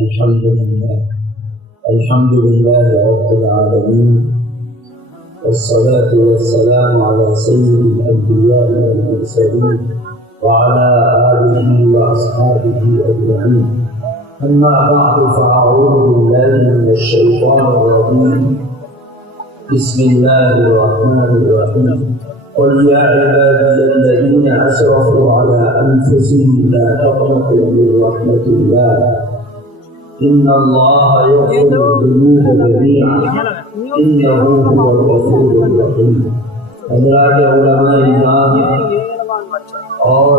الحمد لله رب العالمين، والصلاة والسلام على سيد الأنبياء والمرسلين وعلى آله وأصحابه أجمعين. أما بعد فأعوذ بالله من الشيطان الرجيم. بسم الله الرحمن الرحيم. قل يا عبادي الذين أسرفوا على أنفسهم لا تقنطوا من رحمة الله إن الله يغفر الذنوب جميعا إنه هو الغفور الرحيم. حضرات علماء امام اور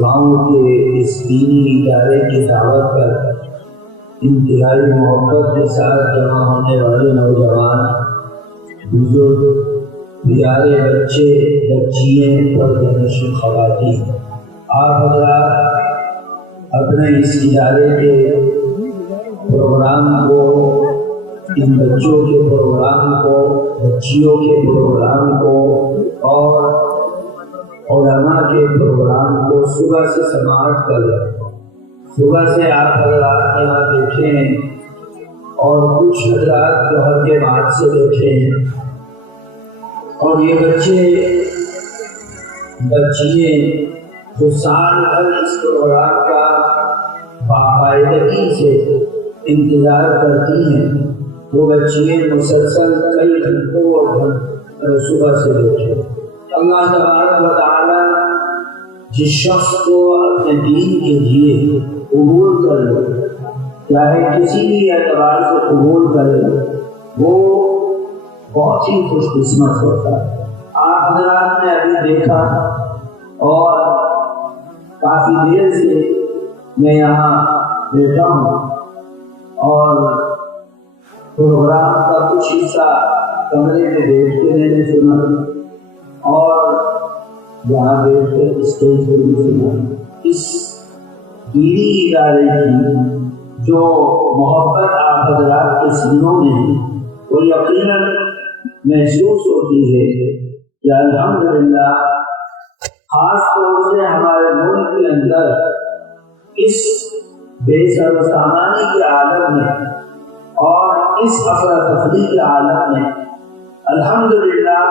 گاؤں کے اس دینی ادارے کی دعوت پر انتہائی محبت کے ساتھ جمع ہونے والے نوجوان، بزرگ، پیارے بچے، بچیاں، پردہ خواتین، آپ حضرات اپنے اس ادارے کے پروگرام کو، ان بچوں کے پروگرام کو، بچیوں کے پروگرام کو اور علماء کے پروگرام کو صبح سے سماعت کر رہے ہیں۔ صبح سے آپ حضرات یہاں بیٹھے ہیں اور کچھ حضرات ظہر کے بعد سے بیٹھے ہیں، اور یہ بچیاں جو سال بھر اس پروگرام کا باقاعدگی سے انتظار کرتی ہیں، وہ بچیاں مسلسل کئی گھنٹوں اور صبح سے بیٹھے۔ اللہ تبارک و تعالیٰ جس شخص کو اپنے دین کے لیے قبول کر لے، چاہے کسی بھی اعتبار سے قبول کرے، وہ بہت ہی خوش قسمت ہوتا ہے۔ آپ حضرات نے ابھی دیکھا، اور کافی دیر سے میں یہاں بیٹھا ہوں اور پروگرام کا کچھ حصہ کمرے میں بیٹھ کے میں نے سنا اور یہاں بیٹھ کر اسٹیج پہ بھی سنا۔ اس دینی ادارے کی جو محبت آپ حضرات کے سینوں میں ہے، وہ یقیناً محسوس ہوتی ہے کہ الحمدللہ خاص طور سے ہمارے ملک کے اندر اس بے سر و سامانی کے عالم میں اور اس افراتفری کے عالم میں الحمدللہ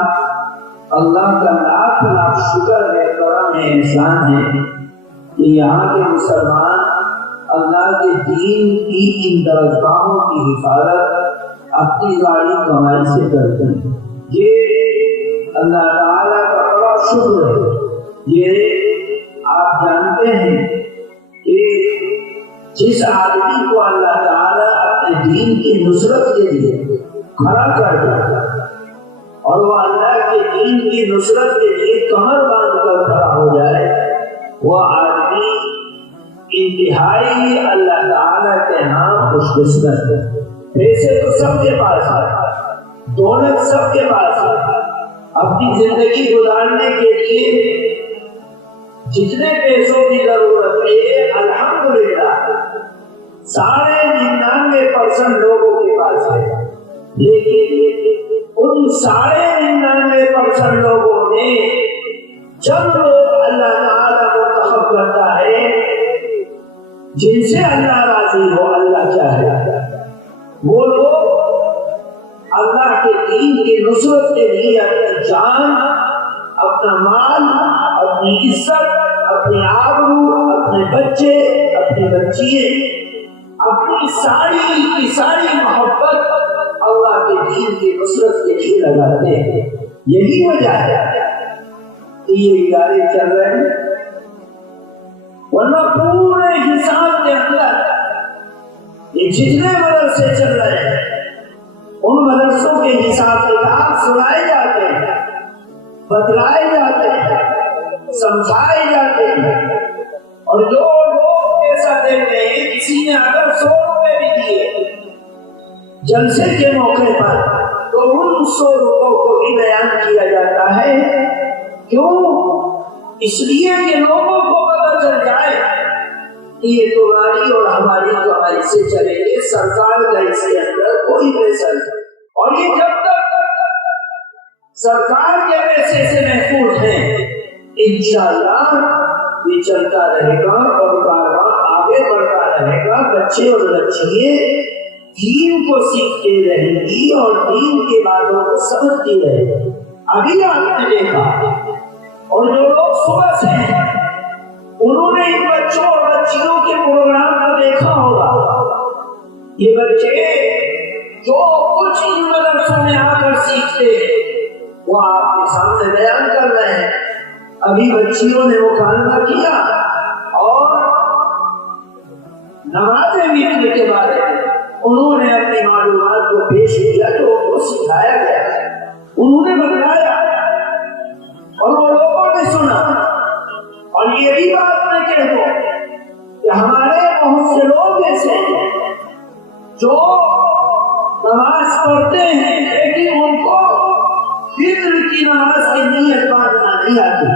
اللہ کا لاکھ لاکھ شکر ہے، کرم ہے، احسان ہے کہ یہاں کے مسلمان اللہ کے دین کی ان درسگاہوں کی حفاظت اپنی گاڑی کمائی سے کرتے ہیں۔ یہ اللہ تعالیٰ کا بڑا شکر ہے۔ یہ آپ جانتے ہیں کہ جس آدمی کو اللہ تعالیٰ اپنے دین کی نصرت کے لیے کھڑا کر دیتا اور وہ اللہ کے دین کی نصرت کے لیے کمر باندھ کر کھڑا ہو جائے، وہ آدمی انتہائی اللہ تعالیٰ کے ہاں خوش قسمت ہے۔ پیسے تو سب کے پاس ہے، دولت سب کے پاس ہے، اپنی زندگی گزارنے کے لیے جتنے پیسوں کی ضرورت ہے الحمدللہ 99% لوگوں کے پاس ہے، لیکن ان 99% لوگوں میں جب لوگ اللہ تعالیٰ کو منتخب کرتا ہے جن سے اللہ راضی ہو، اللہ چاہے، وہ لوگ اللہ کے دین کی نصرت کے لیے اپنی جان، اپنا مال، اپنی عزت، اپنی آبرو، اپنے بچے، اپنی بچیاں، اپنی ساری محبت اللہ کے دین کی نصرت کے لیے لگاتے ہیں۔ یہی وجہ ہے کہ یہ ادارے چل رہے ہیں، ورنہ پورے حساب کے اندر یہ جتنے مدرسے چل رہے ہیں ان مدرسوں کے حساب کتاب سنائے جاتے ہیں، بتلائے جاتے ہیں، سمجھائے جاتے ہیں، اور جو لوگ پیسہ دیتے ہیں، کسی نے اگر 100 روپے بھی دیے جلسے کے موقع پر، تو ان 100 روپوں کو بھی بیان کیا جاتا ہے۔ کیوں؟ اس لیے کہ لوگوں کو پتہ چل جائے کہ یہ تمہاری اور ہماری کمائی سے چلے گے، سرکار کا اس کے اندر کوئی پیسہ نہیں، اور یہ جب تک سرکار کے پیسے سے محفوظ ہیں انشاءاللہ یہ چلتا رہے گا اور کاروبار آگے بڑھتا رہے گا، بچے اور بچیاں دین کو سیکھتے رہیں گی اور دین کے باتوں کو سمجھتی رہیں گی۔ ابھی آپ نے دیکھا اور جو لوگ صبح سے ہیں انہوں نے ان بچوں اور بچیوں کے پروگرام کو دیکھا ہوگا۔ یہ بچے جو کچھ ان مدرسوں میں آ کر سیکھتے ہیں وہ آپ کے سامنے بیان کر رہے ہیں۔ ابھی بچیوں نے مکالمہ کیا اور نماز وتر کے بارے میں انہوں نے اپنی معلومات کو پیش کیا جو ان کو سکھایا گیا ہے، انہوں نے بتلایا اور وہ لوگوں نے سنا۔ اور یہ بھی بات میں کہہ دوں کہ ہمارے بہت سے لوگ ایسے ہیں جو نماز پڑھتے ہیں لیکن ان کو فطر کی نماز کی نیت باندھنا نہیں آتی۔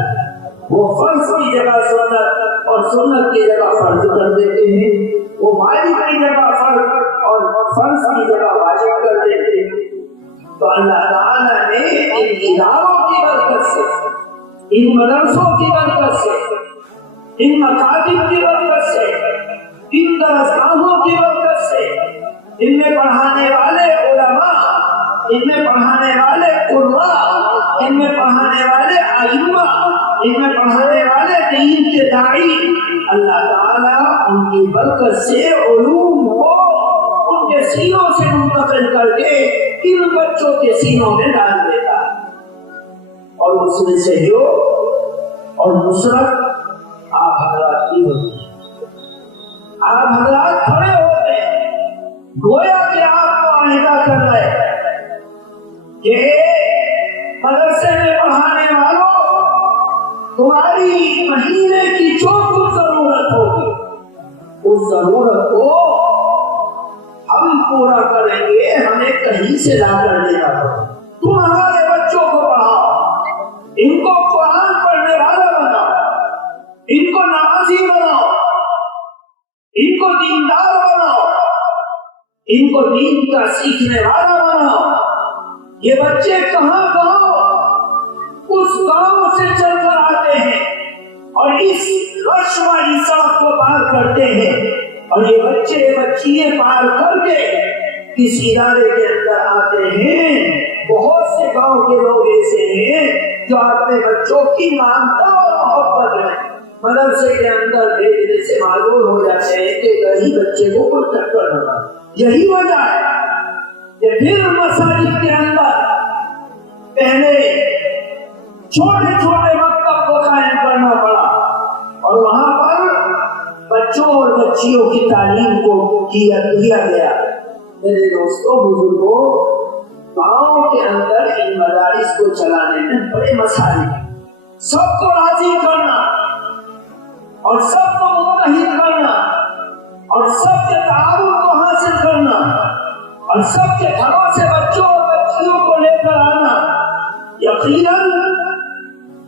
وہ فرض کی جگہ سنت اور سنت کی جگہ فرض کر دیتے ہیں، وہ واجب کی جگہ فرض اور فرض کی جگہ واجب کر دیتے ہیں۔ تو اللہ تعالیٰ نے ان اداروں کی برکت سے، ان مدرسوں کی برکت سے، ان مکاتب کی برکت سے، ان درسگاہوں کی برکت سے، ان میں پڑھانے والے علماء، ان میں پڑھانے والے قراء، ان میں پڑھانے والے ائمہ، ان میں پڑھانے والے دین کے داعی، اللہ تعالیٰ ان کی برکت سے علوم کو ان کے سینوں سے منتقل کر کے ان بچوں کے سینوں میں ڈال دیتا اور اس میں سے جو اور نصرت آپ حضرات کی ہوتی ہے۔ آپ حضرات کھڑے ہوتے ہیں گویا کہ آپ کو معاہدہ کر رہے ہیں کہ مدرسے میں پڑھانے والوں تمہاری مہینے کی جو کچھ ضرورت ہوگی اس ضرورت کو ہم پورا کریں گے، ہمیں کہیں سے لا کر دینا پڑے۔ تم ہمارے بچوں کو پڑھاؤ، ان کو قرآن پڑھنے والا بناؤ، ان کو نمازی بناؤ، ان کو دیندار بناؤ، ان کو دین کا سیکھنے والا بناؤ۔ یہ بچے کہاں اس گاؤں سے چل کر آتے ہیں اور اس رش والی سڑک کو پار کرتے ہیں اور یہ بچے بچیاں پار کر کے اس ادارے کے اندر آتے ہیں۔ بہت سے گاؤں کے لوگ ایسے ہیں جو اپنے بچوں کی مانتا اور محبت ہے مدرسے کے اندر بھیجنے سے معلوم ہو جاتے ہیں کہ کہیں بچے کو کوئی ٹکر نہ لگے۔ یہی وجہ ہے کہ پھر مساجد کے اندر پہلے چھوٹے چھوٹے مکتب کو قائم کرنا پڑا اور وہاں پر بچوں اور بچیوں کی تعلیم کو کیا گیا۔ میرے دوستوں بزرگوں، گاؤں کے اندر ان مدارس کو چلانے میں بڑے مسائل ہیں۔ سب کو راضی کرنا اور سب کو متحد کرنا اور سب کے تعاون کو حاصل کرنا اور سب کے گھروں سے بچوں اور بچیوں کو لے کر آنا، یقیناً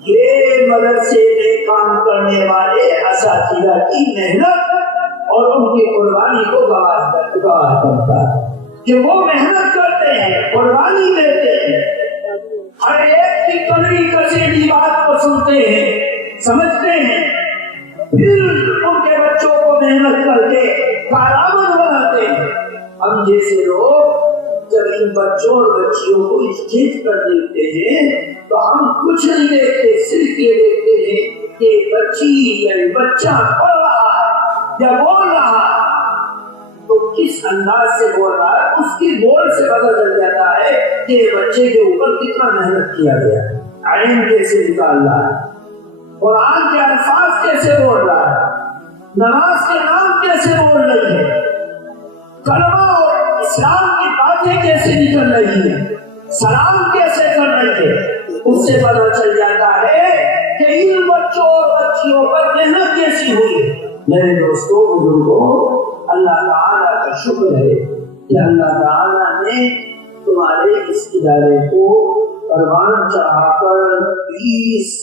یہ مدرسے میں کام کرنے والے اساتذہ کی محنت اور ان کی قربانی کو گواہ کرتا ہے کہ وہ محنت کرتے ہیں، قربانی دیتے ہیں، ہر ایک کی کڑوی کسیلی بات کو سنتے ہیں، سمجھتے ہیں، پھر ان کے بچوں کو محنت کر کے کارآمد بناتے ہیں۔ ہم جیسے لوگ جب ان بچوں اور بچیوں کو اسٹیج پر دیکھتے ہیں تو ہم کچھ نہیں دیکھتے، صرف یہ دیکھتے ہیں کہ بچی یا بچہ پڑھ رہا ہے یا بول رہا ہے تو کس انداز سے بول رہا ہے، اس کی بول سے پتہ چل جاتا ہے کہ بچے کے اوپر کتنا محنت کیا گیا ہے، عین کیسے نکال رہا ہے، قرآن کے الفاظ کیسے بول رہا ہے، نماز کے نام کیسے بول رہی ہے، کلمہ اور اسلام کی باتیں کیسے نکل رہی ہیں، سلام کیسے کر رہی ہے، اس سے پتہ چل جاتا ہے کہ ان بچوں اور بچیوں پر محنت کیسی ہوئی۔ میرے دوستوں بزرگوں، اللہ تعالیٰ کا شکر ہے کہ اللہ تعالیٰ نے تمہارے اس ادارے کو پروان چڑھا کر 20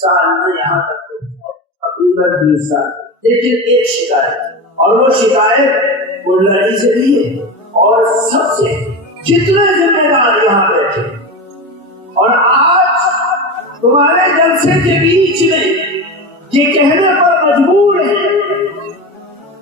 سال میں یہاں تک تقریباً 20 سال، لیکن ایک شکایت، اور وہ شکایت مولوی سے بھی ہے اور سب سے جتنے ذمہ دار یہاں بیٹھے اور آج تمہارے جلسے کے بیچ میں یہ کہنے پر مجبور ہے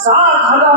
7,000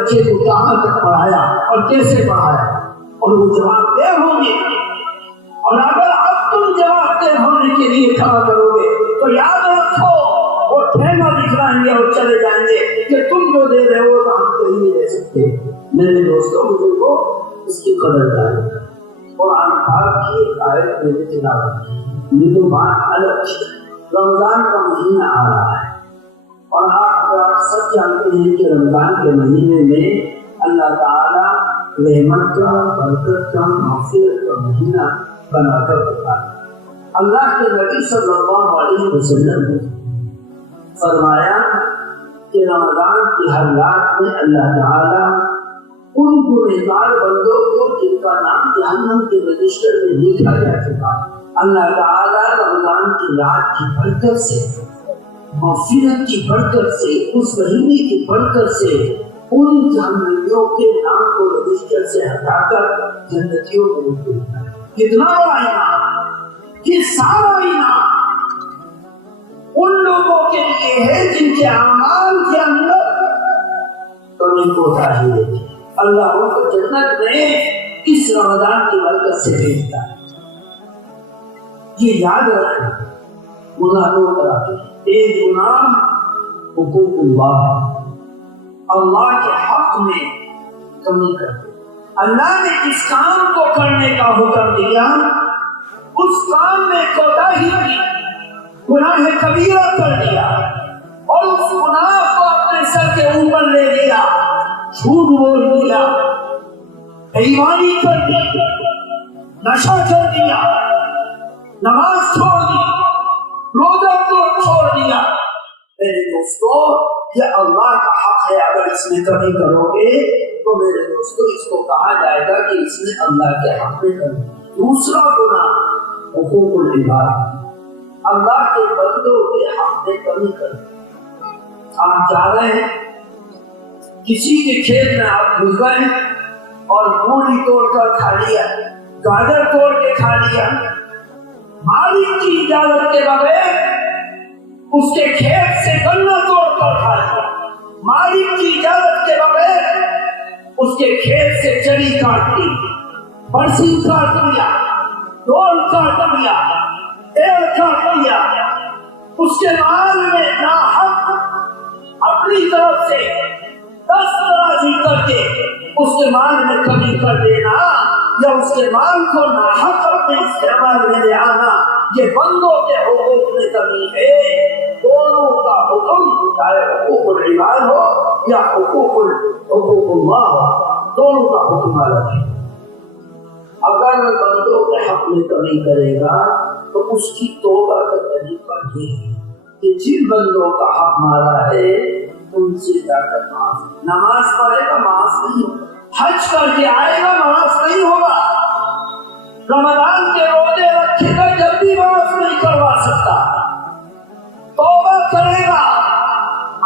بچے کو کہاں تک پڑھایا اور کیسے پڑھایا، اور وہ جواب دہ ہوں گے۔ اور اگر اب تم جواب دہ ہونے کے لیے کھڑا کرو گے تو یاد رکھو وہ ٹھیلا دکھائیں گے اور چلے جائیں گے کہ تم جو دے رہے ہو تو ہم کہیں نہیں دے سکتے۔ میرے دوستوں بزرگوں، اس کی قدر کریں۔ قرآن پاک کی ایک آیت میں نے تلاوت کی، یہ تو بات الگ ہے۔ رمضان کا مہینہ آ رہا ہے اور آپ سب جانتے ہیں کہ رمضان کے مہینے میں اللہ تعالیٰ رحمت کا، برکت کا، مغفرت کا مہینہ بنا کر ہوتا ہے۔ اللہ کے نبی صلی اللہ علیہ وسلم نے فرمایا کہ رمضان کی ہر رات میں اللہ تعالیٰ ان گنہگار بندوں کو جن کا نام جہنم کے رجسٹر میں لکھا جا چکا، اللہ تعالیٰ رمضان کی رات کی برکت سے، مغفرت کی برکت سے، اس مہینے کی برکت سے ان جہنمیوں کے نام کو رجسٹر سے ہٹا کر جنتیوں کو لکھ دیتا ہے۔ کتنا بڑا انعام، یہ سارا انعام ان لوگوں کے لیے ہے جن کے اعمال کے اندر کمی کوتاہی ہوتی ہے۔ اللہ ان کو جنت میں اس رمضان کی برکت سے بھیجتا ہے۔ یہ یاد رکھنا، گناہ دو طرح کے، ایک گناہ حقوق اللہ، اللہ کے حق میں کمی کرتے۔ اللہ نے جس کام کو کرنے کا حکم دیا اس کام میں کوتاہی کی، گناہ کبیرہ کر دیا اور اس گناہ کو اپنے سر کے اوپر لے لیا، جھوٹ بول دیا، بےایمانی کر دی، نشہ کر دیا، نماز چھوڑ دی، روزہ کو چھوڑ دیا۔ میرے دوستو، یہ اللہ کا حق ہے، اگر اس میں کمی کرو گے تو میرے دوستو اس کو کہا جائے گا کہ اس نے اللہ کے حق میں کمی۔ دوسرا گناہ حقوق العباد، اللہ کے بندوں کے حق میں کمی کرنا۔ آپ جا رہے ہیں کسی کے کھیت میں، آپ گھس گئے اور مولی توڑ کر کھا لیا، گاجر توڑ کے کھا لیا، مالک کی اجازت کے بغیر اس کے کھیت سے گنا توڑ کر کھا لیا، مالک کی اجازت کے بغیر اس کے کھیت سے چری کاٹ لی، برسی کاٹ لیا، ڈول کاٹ لیا، پیڑ کاٹ لیا، اس کے مال میں ناحق اپنی طرف سے دسترازی کر کے اس کے مال میں کمی کر دینا یا اس کے مال کو ناحق اپنے استعمال میں لے آنا، یہ بندوں کے حقوق میں کمی ہے۔ دونوں کا حکم، چاہے حقوق العباد ہو یا حقوق اللہ ہو، دونوں کا حکم الگ ہے۔ اگر بندوں کے حق میں کمی کرے گا تو اس کی توبہ کا طریقہ یہ ہے کہ جن بندوں کا حق مارا ہے ان سے جا کر معاف، نماز پڑھے گا معاف نہیں ہوگا، حج کر کے آئے گا معاف نہیں ہوگا، رمضان کے روزے رکھے گا جب بھی معاف نہیں کروا سکتا، توبہ کرے گا،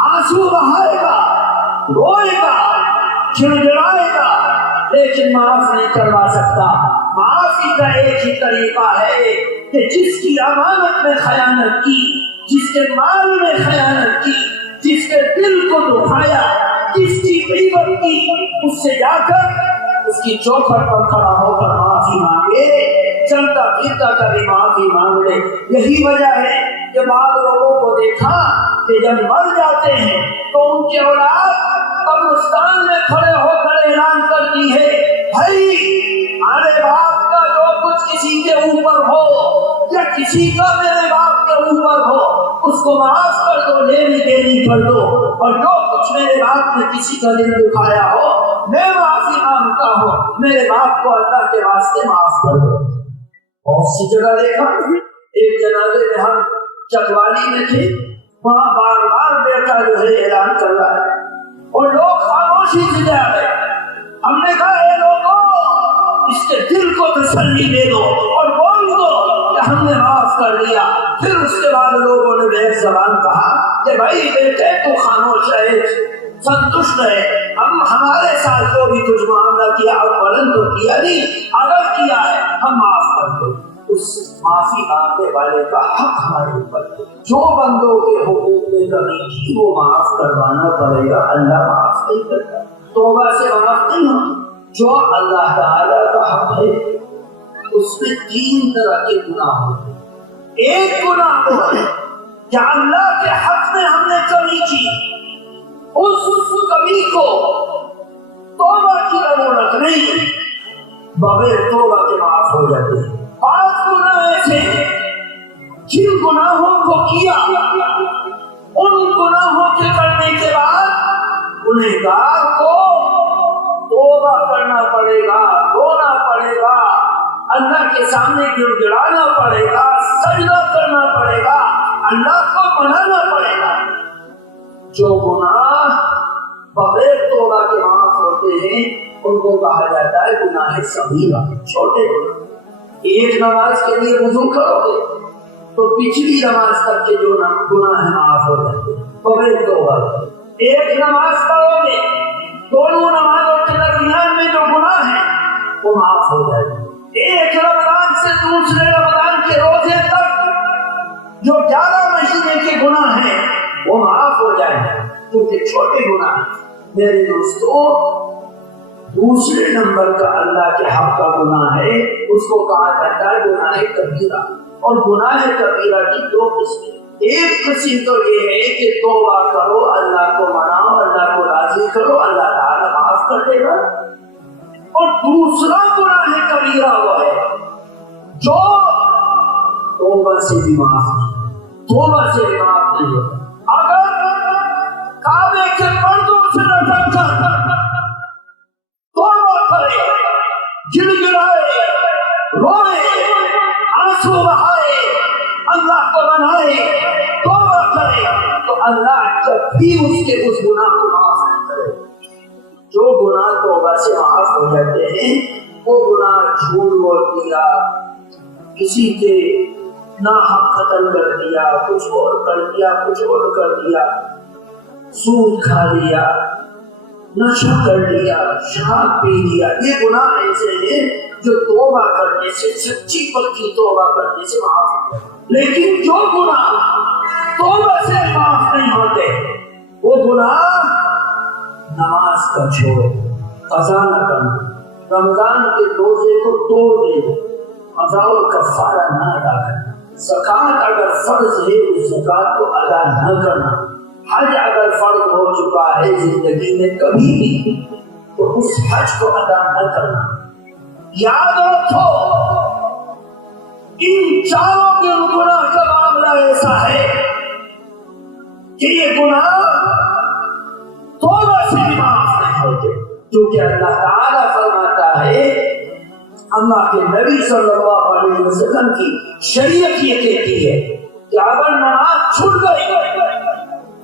آنسو بہائے گا، روئے گا، چڑچڑائے گا، لیکن معاف نہیں کروا سکتا۔ معافی کا ایک ہی طریقہ ہے کہ جس کی امانت میں خیانت کی، جس کے مال میں خیانت کی، جس کے دل کو دکھایا، جس کی غیبت کی، اس سے جا کر اس کی چوکھٹ پر کھڑا ہو کر معافی مانگے، چلتا پھرتا کبھی معافی مانگ لے۔ یہی وجہ ہے کہ بعض لوگوں کو دیکھا کہ جب مر جاتے ہیں تو ان کے اولاد قبرستان میں کھڑے ہو کر اعلان کرتی ہے، بھائی ہمارے باپ کا جو کچھ کسی کے اوپر ہو یا کسی کا میرے باپ کے اوپر ہو اس کو معاف کر دو، لینی دینی کر دو، اور جو کچھ میرے باپ نے کسی کا دل دکھایا ہو میں معافی مانگتا ہوں، میرے باپ کو اللہ کے واسطے معاف کر دو۔ بہت سی جگہ دیکھا، ایک جنازے میں ہم چکوالی میں تھے، وہاں بار بار بیٹا جو ہے اعلان کر رہا ہے اور لوگ خاموشی سے جا رہے۔ ہم نے کہا اے لوگوں، اس کے دل کو تسلی دے دو اور بول دو کہ ہم نے معاف کر دیا۔ پھر اس کے بعد لوگوں نے بے زبان کہا کہ بھائی بیٹے تو خاموش رہے، سنتشٹ رہے، ہم ہمارے ساتھ جو بھی کچھ معاملہ کیا اور بلند تو کیا نہیں، اگر کیا ہے ہم معاف کر دو۔ اس معافی مانگنے والے کا حق ہمارے اوپر ہے۔ جو بندوں کے حقوق میں کمی کی وہ معاف کروانا پڑے گا، اللہ معاف نہیں کرتا۔ توبہ سے معاف نہیں ہوتی. جو اللہ تعالیٰ کا حق ہے اس میں 3 طرح کے گناہ ہوتے ہیں. ایک گناہ وہ ہے کہ اللہ کے حق میں ہم نے کمی کی، اس کمی کو توبہ کی ضرورت نہیں، بغیر توبہ کے معاف ہو جاتے ہیں. 5 گناہ ایسے جن گناہوں کو کیا، ان گناہوں کے کرنے کے بعد گنہگار کو توبہ کرنا پڑے گا، رونا پڑے گا، اللہ کے سامنے گڑ گڑانا پڑے گا، سجدہ کرنا پڑے گا، اللہ کو منانا پڑے گا. جو گناہ بغیر توبہ کے معاف ہوتے ہیں ان کو کہا جاتا ہے گناہ صغیرہ، چھوٹے گناہ. ایک نماز کے لیے وضو کرو گے تو پچھلی نماز تک کے جو گناہ معاف ہو جاتے ہیں بغیر توبہ. ایک نماز پڑھو گے، دونوں نمازوں کے درمیان میں جو گناہ ہیں وہ معاف ہو جائے گا. ایک رمضان سے دوسرے رمضان کے روزے تک جو 11 مہینے کے گناہ ہیں وہ معاف ہو جائیں گے کیونکہ چھوٹے گناہ. میرے دوستو، دوسرے نمبر کا اللہ کے حق کا گناہ ہے، اس کو کہا جاتا ہے گناہ کبیرہ. اور گناہ کبیرہ کی 2 قسمیں. ایک قسم تو یہ ہے کہ توبہ کرو، اللہ کو مناؤ، اللہ کو راضی کرو، اللہ تعالیٰ معاف کر دے گا. اور دوسرا گناہ کبیرہ وہ ہے جو توبہ سے بھی معاف نہیں، توبہ سے بھی معاف نہیں ہوتا. اگر کعبے کے پردوں سے لٹک کر توبہ کرے، گڑ گڑائے، روئے، آنسو بہائے، اللہ کو منائے، توبہ کرے تو اللہ جب بھی اس کے اس گناہ کو معاف نہیں کرے. جو گناہ توبہ سے معاف ہو جاتے ہیں وہ گناہ جھوٹ بول دیا، کسی کے ناحق قتل کر دیا، کچھ اور کر دیا، کچھ اور کر دیا، سود کھا لیا، نشہ کر لیا، شراب پی لیا، یہ گناہ ایسے ہیں جو توبہ کرنے سے، سچی پکی توبہ کرنے سے معاف ہوتے ہیں. لیکن جو گناہ توبہ سے معاف نہیں ہوتے وہ گناہ نماز کا چھوڑ، قضا نہ کرنا، رمضان کے روزے کو توڑ دے، قضا و کفارہ نہ ادا کرنا، زکوٰۃ اگر فرض ہے اس زکوٰۃ کو ادا نہ کرنا، حج اگر فرض ہو چکا ہے زندگی میں کبھی بھی تو اس حج کو ادا نہ کرنا. یاد رکھو ان چاروں کے گناہ کا معاملہ ایسا ہے کہ یہ گناہ توبہ سے بھی معاف نہیں ہوتے، کیونکہ اللہ تعالیٰ فرماتا ہے، اللہ کے نبی صلی اللہ علیہ وسلم کی شریعت یہ کہتی ہے کہ اگر نماز چھوٹ گئی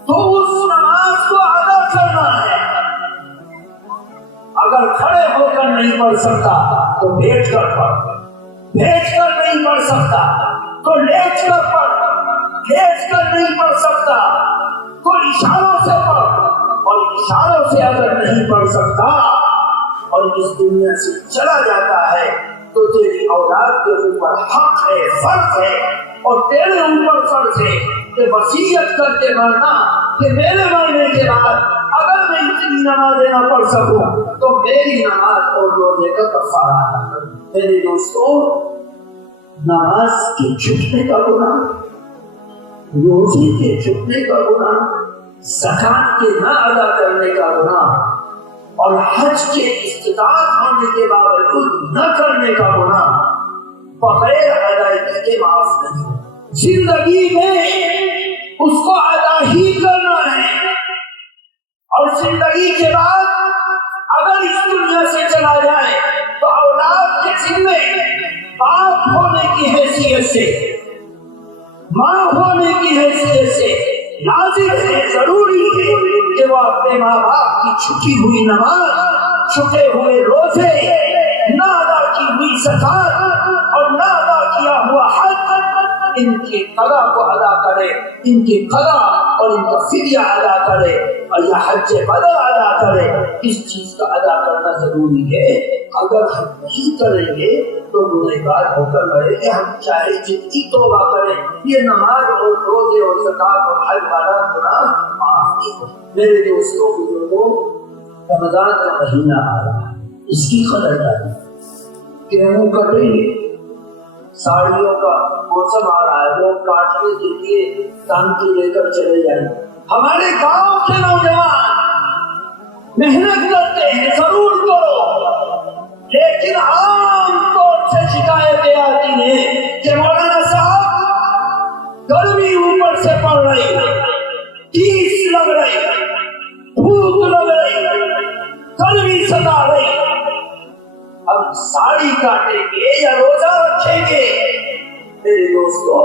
تو اس نماز کو ادا کرنا ہے. اگر کھڑے ہو کر نہیں پڑھ سکتا تو بیٹھ کر پڑھ، بیٹھ کر نہیں پڑھ سکتا تو لیٹ کر پڑھ، لیٹ کر نہیں پڑھ سکتا تو اشاروں سے پڑھ، اور اشاروں سے اگر نہیں پڑھ سکتا اور اس دنیا سے چلا جاتا ہے تو تیری اولاد کے اوپر حق ہے، فرض ہے، اور تیرے اوپر فرض ہے کہ وصیت کر کے مرنا کہ میرے مرنے کے بعد اگر میں اتنی نمازیں نہ پڑھ سکوں تو میری نماز اور روزے کا کفارہ ادا کر. میرے دوستو، نماز کے چھٹنے کا گناہ، روزے کے چھٹنے کا گناہ، زکوٰۃ کے نہ ادا کرنے کا گناہ اور حج کے استطاعت ہونے کے باوجود نہ کرنے کا گناہ بغیر ادائیگی کے معاف نہیں. زندگی میں اس کو ادا ہی کرنا ہے، اور زندگی کے بعد اگر اس دنیا سے چلا جائے تو اولاد کے ذمے باپ ہونے کی حیثیت سے، ماں ہونے کی حیثیت سے لازم ہے، ضروری ہے کہ وہ اپنے ماں باپ کی چھٹی ہوئی نماز، چھٹے ہوئے روزے، نہ ادا کی ہوئی زکوٰۃ اور نہ ادا کیا ہوا حج، ان کی قضا کو ادا کرے، ان کی قضا اور ان کا فدیہ ادا کرے، اور یہ حج بدل ادا کرے. اس چیز کا ادا کرنا ضروری ہے. اگر ہم نہیں کریں گے تو گنہگار ہو کر مریں گے. ہم چاہے جتنی توبہ کریں یہ نماز اور روزے اور زکوٰۃ اور حج والا گناہ معاف نہیں ہو. میرے دوستوں بزرگوں، رمضان کا مہینہ آ رہا ہے، اس کی قدر کریں، گیہوں کٹیں گے، ساڑیوں کا موسم آ رہا ہے، لوگ کاٹنے کے لیے کانتی لے کر چلے جائیں۔ ہمارے گاؤں کے نوجوان محنت کرتے ہیں، ضرور کرو، لیکن عام طور سے شکایتیں آتی ہیں کہ مولانا صاحب گرمی اوپر سے پڑ رہی، تیس لگ رہی، بھوک لگ رہی، گرمی ستا رہی، اب ساڑی کاٹیں گے یا روزہ رکھیں گے؟ میرے دوستو،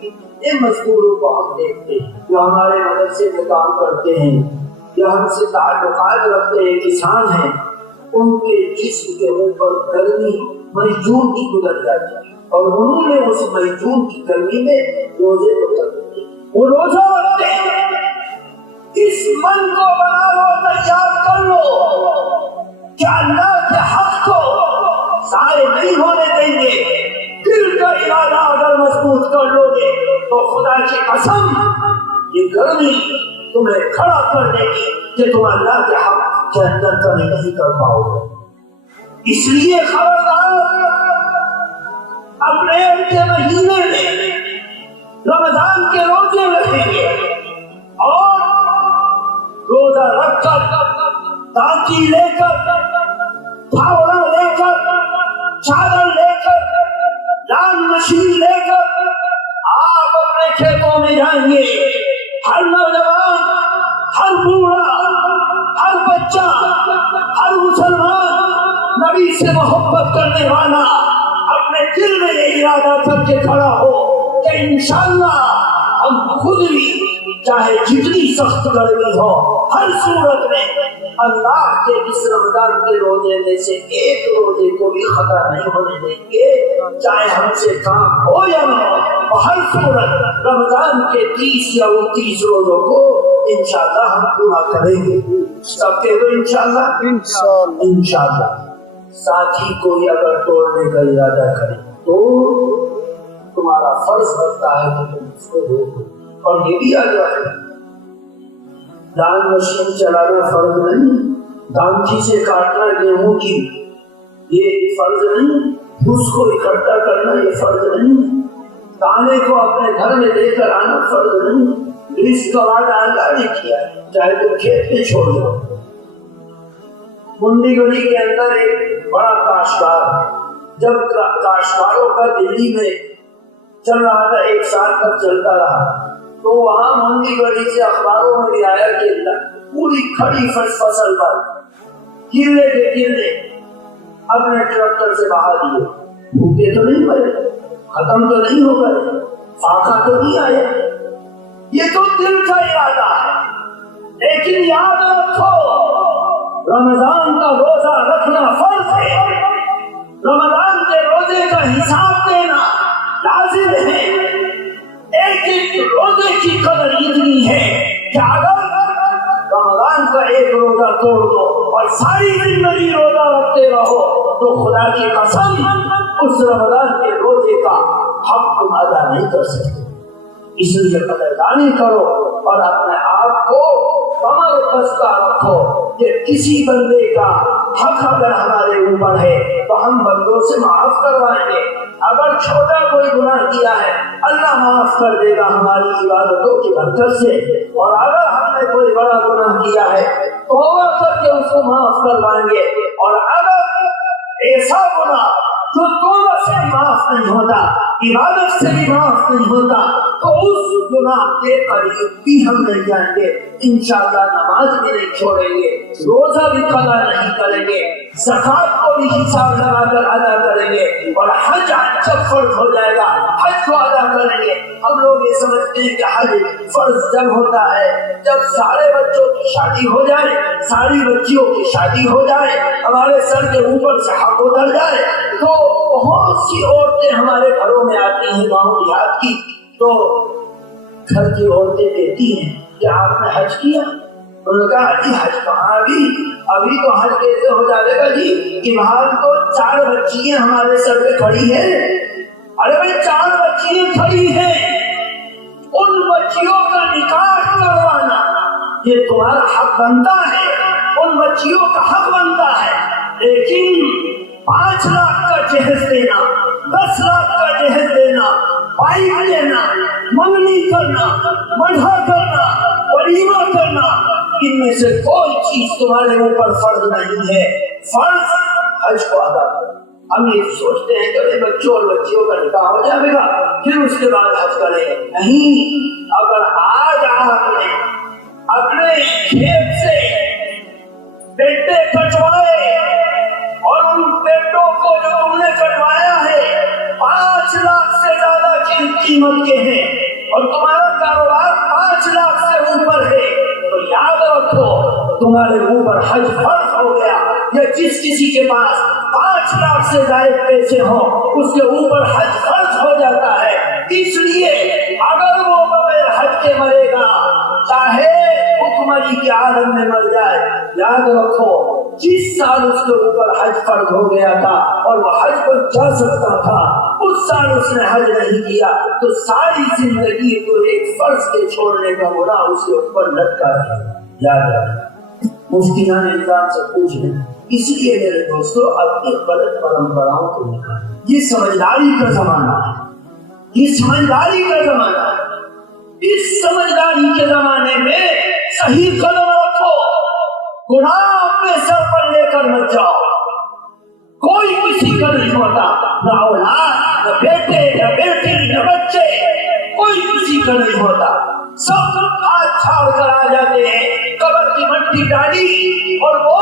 اتنے مزدوروں کو ہم دیکھتے ہیں جو ہمارے مدرسے میں کام کرتے ہیں یا ہم سے تعلقات رکھتے ہیں، کسان ہیں، ان کے جسم کے اوپر گرمی مئی جون کی گزر جاتی ہے اور انہوں نے اس مئی جون کی گرمی میں روزے کو رکھتے، وہ روزہ رکھتے ہیں۔ اس من کو بنا لو، تیار کر لو کہ اللہ کے حق کو ضائع نہیں ہونے دیں گے۔ دل کا ارادہ اگر مضبوط کر لو گے تو خدا کی قسم یہ گرمی تمہیں کھڑا کر دے گی کہ تم اللہ کے حق کے اندر کمی نہیں کر پاؤ گے۔ اس لیے خبردار، اپریل کے مہینے میں رمضان کے روزے رکھیں گے اور روزہ رکھ کر، تاکی لے کر، پھاوڑا لے کر، چادر لے کر، لان مشین لے کر آپ اپنے کھیتوں میں جائیں گے۔ ہر نوجوان، ہر بوڑھا، ہر بچہ، ہر مسلمان نبی سے محبت کرنے والا اپنے دل میں یہ ارادہ کر کے کھڑا ہو کہ انشاءاللہ ہم خود بھی چاہے جتنی سخت گرمی ہو، ہر صورت میں اللہ کے اس رمضان کے روزے میں سے ایک روزے کو بھی خطا نہیں ہونے دیں گے، چاہے ہم سے کام ہو یا نہ ہو، ہر صورت رمضان کے 30 یا 29 روزوں کو انشاءاللہ ہم پورا کریں گے۔ سب کے تو انشاءاللہ انشاءاللہ۔ ساتھی کوئی اگر توڑنے کا ارادہ کرے تو تمہارا فرض بنتا ہے کہ تم اس کو روکو۔ اور یہ بھی یاد رکھنا، دان مشین چلانا فرض نہیں، دانچی سے کاٹنا گیہوں کی یہ فرض نہیں، اس کو اکٹھا کرنا یہ فرض نہیں، دانے کو اپنے گھر میں لے کر آنا فرض نہیں۔ اس کا وعدہ اللہ نے کیا، چاہے تم کھیت میں چھوڑ دو۔ منڈی گڑی کے اندر ایک بڑا کاشتکار، جب کاشتکاروں کا دلی میں چل رہا تھا، ایک سال تک چلتا رہا، تو وہاں منڈی گڑی سے اخباروں میں بھی آیا کہ پوری کھڑی فصل پر کلے کے کلے اپنے ٹریکٹر سے بہا دیے۔ بھوکے تو نہیں مرے، ختم تو نہیں ہو گئے، فاقہ تو نہیں آیا۔ یہ تو دل کا ارادہ ہے، لیکن یاد رکھو رمضان کا روزہ رکھنا فرض ہے، رمضان کے روزے کا حساب دینا لازم ہے۔ ایک ایک روزے کی قدر اتنی ہے کہ اگر رمضان کا ایک روزہ توڑ دو اور ساری زندگی روزہ رکھتے رہو تو خدا کی قسم اس رمضان کے روزے کا حق تم ادا نہیں کر سکتے۔ اس لیے قدردانی کرو اور اپنے آپ کو کمر بستہ رکھو کہ کسی بندے کا حق اگر ہمارے اوپر ہے تو ہم بندوں سے معاف کروائیں گے۔ اگر چھوٹا کوئی گناہ کیا ہے اللہ معاف کر دے گا ہماری عبادتوں کی برکت سے، اور اگر ہم نے کوئی بڑا گناہ کیا ہے توبہ کر کے اس کو معاف کروائیں گے، اور اگر ایسا گناہ جو توبہ سے معاف نہیں ہوتا، عبادت سے بھی معاف نہیں ہوتا، تو اس گناہ کے قریب بھی ہم نہیں جائیں گے۔ انشاءاللہ نماز بھی نہیں چھوڑیں گے، روزہ بھی قضا نہیں کریں گے، زکات کو بھی حساب لگا کر ادا کریں گے، اور حج جب فرض ہو جائے گا حج کو ادا کریں گے۔ ہم لوگ یہ سمجھتے ہیں کہ حج فرض جب ہوتا ہے جب سارے بچوں کی شادی ہو جائے، ساری بچیوں کی شادی ہو جائے، ہمارے سر کے اوپر سے حق اتر جائے، تو بہت سی عورتیں ہمارے گھروں میں آتی ہیں گاؤں دیہات کی، تو گھر کی عورتیں کہتی ہیں کہ آپ نے حج کیا؟ انہوں نے کہا جی حج کہاں، ابھی تو حج کیسے ہو جائے گا جی، ایمان تو 4 بچیاں ہمارے سر پہ کھڑی ہیں۔ ارے بھائی 4 بچیاں کھڑی ہیں، ان بچیوں کا نکاح کروانا یہ تمہارا حق بنتا ہے، ان بچیوں کا حق بنتا ہے، لیکن 5 لاکھ کا جہیز دینا، 10 لاکھ کا جہیز دینا، بائک دینا، منگنی کرنا، مدح کرنا، ولیمہ کرنا، ان میں سے کوئی چیز تمہارے اوپر فرض نہیں ہے۔ فرض حج کو ادا کرنا۔ ہم یہ سوچتے ہیں کہ بچوں اور بچیوں کا نکاح ہو جائے گا پھر اس کے بعد حج کریں گے، نہیں۔ اگر آج آپ نے اپنے کھیت سے بیٹے کٹوائے اور ان بیٹوں کو جو تم نے کٹوایا ہے 5 لاکھ سے زیادہ قیمت کے ہیں اور تمہارا کاروبار 5 لاکھ سے اوپر ہے، تو یاد رکھو تمہارے اوپر حج فرض ہو گیا۔ یا جس کسی کے پاس 5 لاکھ سے زائد پیسے ہوں اس کے اوپر حج فرض ہو جاتا ہے۔ اس لیے اگر وہ بغیر حج کے مرے گا چاہے حکمری کے عالم میں مر جائے، یاد رکھو جس سال اس کے اوپر حج فرض ہو گیا تھا اور وہ حج پر جا سکتا تھا اس سال اس نے حج نہیں کیا تو ساری زندگی کو ایک فرض کے چھوڑنے کا گناہ اس کے اوپر لٹکا ہے۔ یاد رکھو مفتیان نظام سے پوچھیں۔ اس لیے میرے دوستو اپنی غلط پرمپراؤں کو نکالیں۔ یہ سمجھداری کا زمانہ ہے، یہ سمجھداری کا زمانہ ہے۔ اس سمجھداری کے زمانے میں صحیح قدم رکھو، گناہ اپنے سر پر لے کر مت جاؤ۔ کوئی کسی کا نہیں ہوتا، نہ اولاد، نہ بیٹے، نہ بیٹی، نہ بچے، کوئی کسی کا نہیں ہوتا۔ سب ہاتھ چھاڑ کر آ جاتے ہیں، قبر کی مٹی ڈالی اور وہ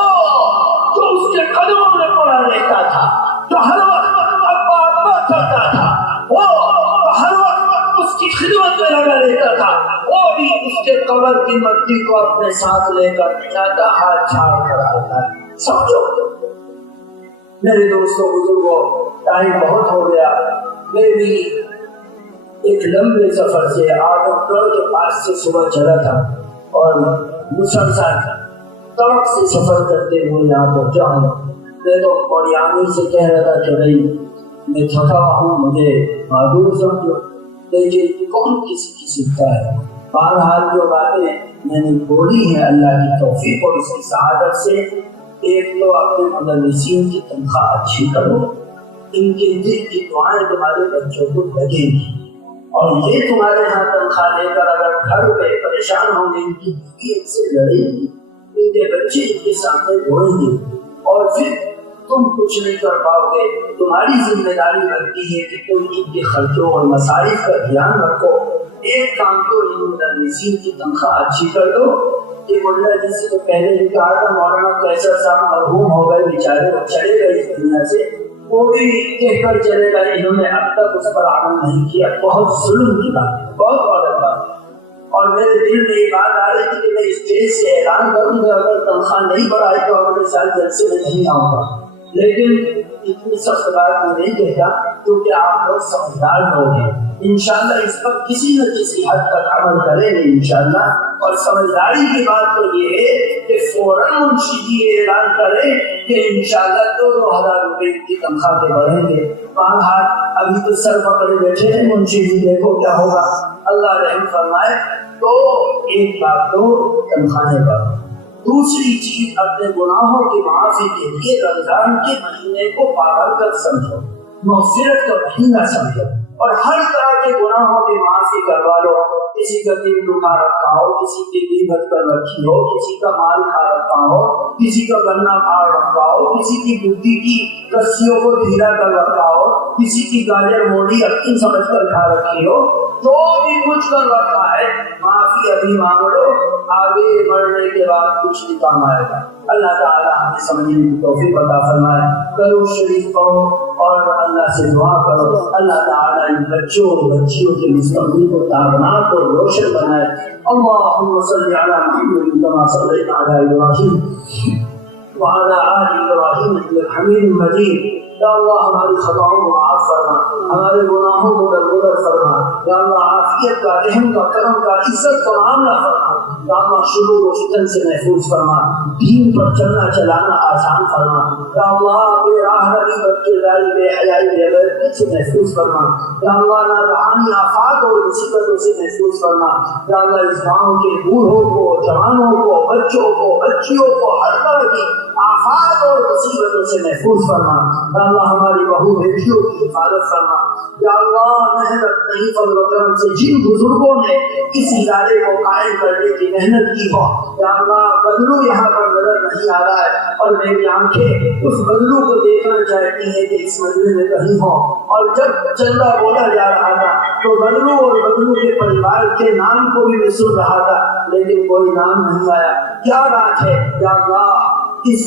جو اس کے قدموں میں پڑا رہتا تھا، جو ہر وقت ابا ابا کرتا تھا، وہ ہر وقت اس کی خدمت میں لگا رہتا تھا، وہ بھی اس کے قبر کی مٹی کو اپنے ساتھ لے کر جاتا، ہاتھ چھاڑ کر آتا۔ سمجھو میرے دوستوں بزرگوں، ٹائم بہت ہو گیا۔ میں بھی ایک لمبے سفر سے آدم گڑھ کے پاس سے صبح چلا تھا اور مسلسل سڑک سے سفر کرتے ہوئے یہاں پہنچا ہوں۔ میں تو موریانی سے کہہ رہا تھا کہ بھائی میں تھکا ہوں، مجھے معذور سمجھو، لیکن کون کسی کی سنتا ہے۔ بہرحال جو باتیں میں نے بولی ہیں اللہ کی توفیق اور اس کی سعادت سے، ایک تو اپنے مدرسین کی تنخواہ اچھی کرو، ان کے دل کی دعائیں تمہارے بچوں کو لگیں گی، اور یہ تمہارے ہاں تنخواہ لے کر اگر گھر پہ پریشان ہوں گے ان کی بیوی ان سے لڑے گی، ان کے بچے ان کے سامنے روئیں گے اور پھر تم کچھ نہیں کر پاؤ گے۔ تمہاری ذمہ داری بنتی ہے کہ تم ان کے خرچوں اور مصارف کا دھیان رکھو۔ ایک کام تو ان مدرسین کی تنخواہ اچھی کر دو۔ یہ ملا جس سے پہلے بھی کہا تھا مولانا کیسر صاحب مرحوم ہو گئے بیچارے، وہ چلے گئے اس دنیا سے، وہ بھی کہہ کر چلے گئے انہوں نے اب تک اس پر عمل نہیں کیا۔ بہت ظلم کی بات، بہت غلط بات۔ اور میرے دل میں یہ بات آ رہی تھی کہ میں اسٹیج سے اعلان کروں گا اگر تنخواہ نہیں بڑھائی تو اگلے سال جلسے میں نہیں آؤں گا، لیکن اتنی سخت بات میں نہیں کہتا کیونکہ آپ لوگ سمجھدار لوگ ہیں۔ انشاءاللہ اس پر کسی نہ کسی حد تک عمل کریں گے انشاءاللہ۔ اور سمجھداری کی بات تو یہ ہے کہ فوراً منشی جی اعلان کریں کہ انشاءاللہ 2,000 روپے کی تنخواہ کے بڑھیں گے۔ بہرحال ابھی تو سر پکڑے بیٹھے ہیں منشی جی، دیکھو کیا ہوگا، اللہ رحم فرمائے۔ تو ایک بات تو تنخواہیں بڑھیں، دوسری چیز اپنے گناہوں کی معافی کے لیے رمضان کے مہینے کو بابرکت سمجھو، مغفرت کا مہینہ سمجھو اور ہر طرح کے گناہوں کی معافی کروا لو۔ کسی کا دل دکھا رکھا ہو، کسی کی غیبت کر رکھی ہو، کسی کا مال کھا رکھا ہو، کسی کا گنا کھا رکھا ہو، کسی کی بدھی کی رسیوں کو ڈھیلا کر رکھا ہو، کسی کی گاجر مولی اپنی سمجھ کر کھا رکھی ہو، جو بھی کچھ کر رکھا ہے معافی ابھی مانگ لو، آگے بڑھنے کے بعد کچھ نہیں کام آئے گا۔ اللہ تعالیٰ ہمیں سمجھنے کی توفیق عطا فرمائے۔ کرو شریف پڑھو اور اللہ سے دعا کرو، اللہ تعالیٰ ان بچوں اور بچیوں کے مستقبل کو تابناک اور روشن بنائے۔ اللہم صلی علی محمد کما صلیت علی ابراہیم وعلی آل ابراہیم انک حمید مجید۔ یا اللہ ہماری خطاؤں کو معاف فرما، ہمارے گناہوں کو درگزر فرما، یا اللہ عافیت کا، رحم کا، کرم کا، عزت کا معاملہ فرما۔ یا اللہ شرور و فتن سے محفوظ فرما، دین پر چلنا چلانا آسان فرما، یا اللہ بے راہ روی بدکرداری بے حیائی بے غیرتی سے محفوظ فرما، یا اللہ ناگہانی آفات اور مصیبتوں سے محفوظ فرما، یا اللہ اس گاؤں کے بوڑھوں کو، جوانوں کو، بچوں کو، بچیوں کو ہر طرح کی آفات اور مصیبتوں سے محفوظ فرما، یا اللہ ہماری بہو بیٹیوں کی حفاظت فرما، یا اللہ محنت نہیں فضل و کرم سے جن بزرگوں نے اس ادارے کو قائم کرنے کی محنت کی ہو، یا اللہ بدلو یہاں پر نظر نہیں آ رہا ہے اور میری آنکھیں اس بدلو کو دیکھنا چاہتی ہیں کہ اس مجمع میں کہیں ہو، اور جب چندہ بولا جا رہا تھا تو بدلو اور بدلو کے پریوار کے نام کو بھی میں سن رہا تھا لیکن کوئی نام نہیں آیا، کیا بات ہے؟ یا اللہ اس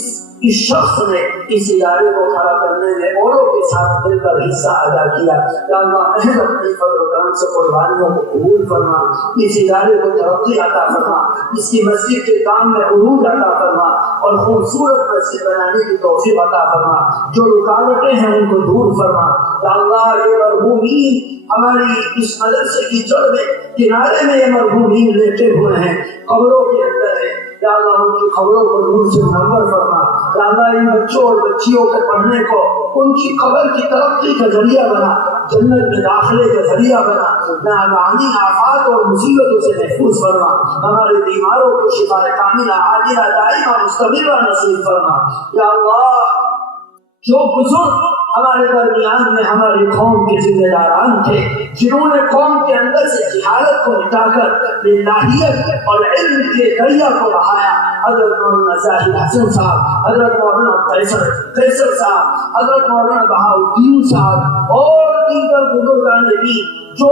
شخص نے اس ادارے کو کھڑا کرنے میں اوروں کے ساتھ مل کر حصہ ادا کیا، یا اللہ محض اپنی فضل و کرم سے قربانیوں کو قبول فرما، اس ادارے کو ترقی عطا فرما، اس کی مسجد کے کام میں عروج عطا فرما اور خوبصورت مسجد بنانے کی توفیق عطا فرما، جو رکاوٹیں ہیں ان کو دور فرما، یا اللہ یہ مرحومین ہماری اس مدرسے کی جڑ میں کنارے میں یہ مرحومین لیٹے ہوئے ہیں، قبروں کے اندر ہیں، یا اللہ ان کی خبروں کو نور سے منور فرما، یا اللہ ان بچوں اور بچیوں کے پڑھنے کو ان کی قبر کی ترقی کا ذریعہ بنا، جنت میں داخلے کا ذریعہ بنا، ناگہانی آفات اور مصیبتوں سے محفوظ فرما، ہمارے بیماروں کو شفا کاملہ عاجلہ دائمہ مستمرہ نصیب فرما، یا اللہ جو بزرگ ہمارے درمیان میں ہماری قوم کے ذمہ داران تھے، جنہوں نے قوم کے اندر سے جہالت کو مٹا کر الہیت اور علم کے دریا کو بہایا، حضرت مولانا زاہد حسن صاحب، حضرت مولانا فیصل صاحب، حضرت مولانا بہاؤالدین صاحب اور دیگر بزرگان دین جو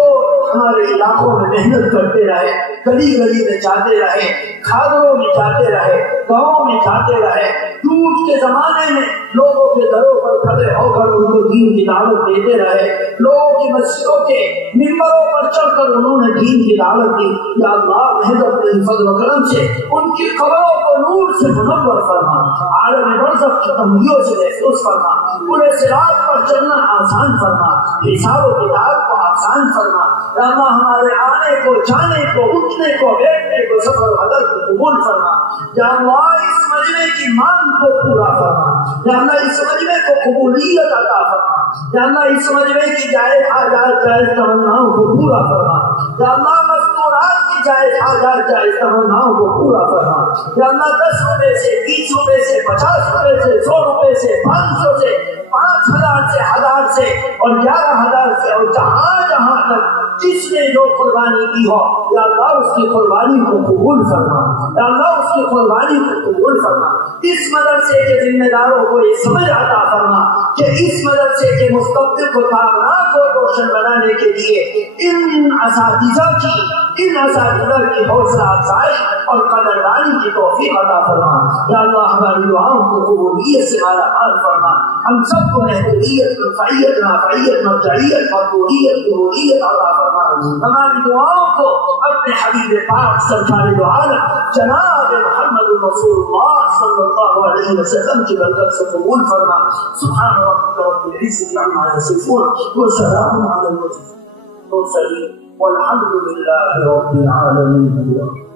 ہمارے علاقوں میں محنت کرتے رہے، گلی گلی میں جاتے رہے، کھادروں میں جاتے رہے، گاؤں میں جاتے رہے، ٹوٹ کے زمانے میں لوگوں کے دروازوں پر کھڑے ہو کر ان کو دین کی دعوت دیتے رہے، لوگوں کی مسجدوں کے ممبروں پر چڑھ کر انہوں نے دین کی دعوت دی، یا اللہ محض اپنے فضل و کرم سے ان کی قبروں کو نور سے منور فرما، عالم برزخ کی تنگیوں سے محفوظ فرما، پورے صراط پر چلنا آسان فرما، حساب و کتاب کو آسان فرما، یا اللہ ہمارے آنے کو، جانے کو، اٹھنے کو، بیٹھنے کو، سفر و حضر کو قبول فرما، یا اللہ اس مجمع کی مانگ کو پورا فرما، یا اللہ اس مجمع کو قبولیت عطا فرما، یا اللہ اس مجمع کی جائز حاجات جائز تمناؤں کو پورا فرما، یا اللہ مستورات کی جائز حاجات جائز تمناؤں کو پورا فرما، یا اللہ 10 روپے سے، 20 روپے سے، 50 روپے سے، 100 روپے سے، 500 سے، 5000 سے، 1000 سے اور 11000 سے اور جہاں جہاں تک جس نے جو قربانی کی ہو، یا اللہ اس کی قربانی کو قبول فرما، یا اللہ اس کی قربانی کو قبول فرما، اس مدرسے کے ذمہ داروں کو یہ سمجھ عطا فرما کہ اس مدرسے کے مستقبل کو تابناک اور روشن بنانے کے لیے ان اساتذہ کی حوصلہ افزائی اور قدردانی کی توفیق عطا فرما، یا اللہ ہماری دعاؤں کو قبولیت سے مالا مال فرما، ہم سب کو محبوبیت، منفعیت، نافعیت، مرجعیت، مقبولیت، قبولیت عطا فرما، ہماری دعاؤں کو اپنے حبیب پاک سرکار دو عالم جناب محمد رسول اللہ صلی اللہ علیہ وسلم کی برکت سے قبول فرما، سبحان ربک رب العزة عما يصفون وسلام علی المرسلین والحمد للہ رب العالمین۔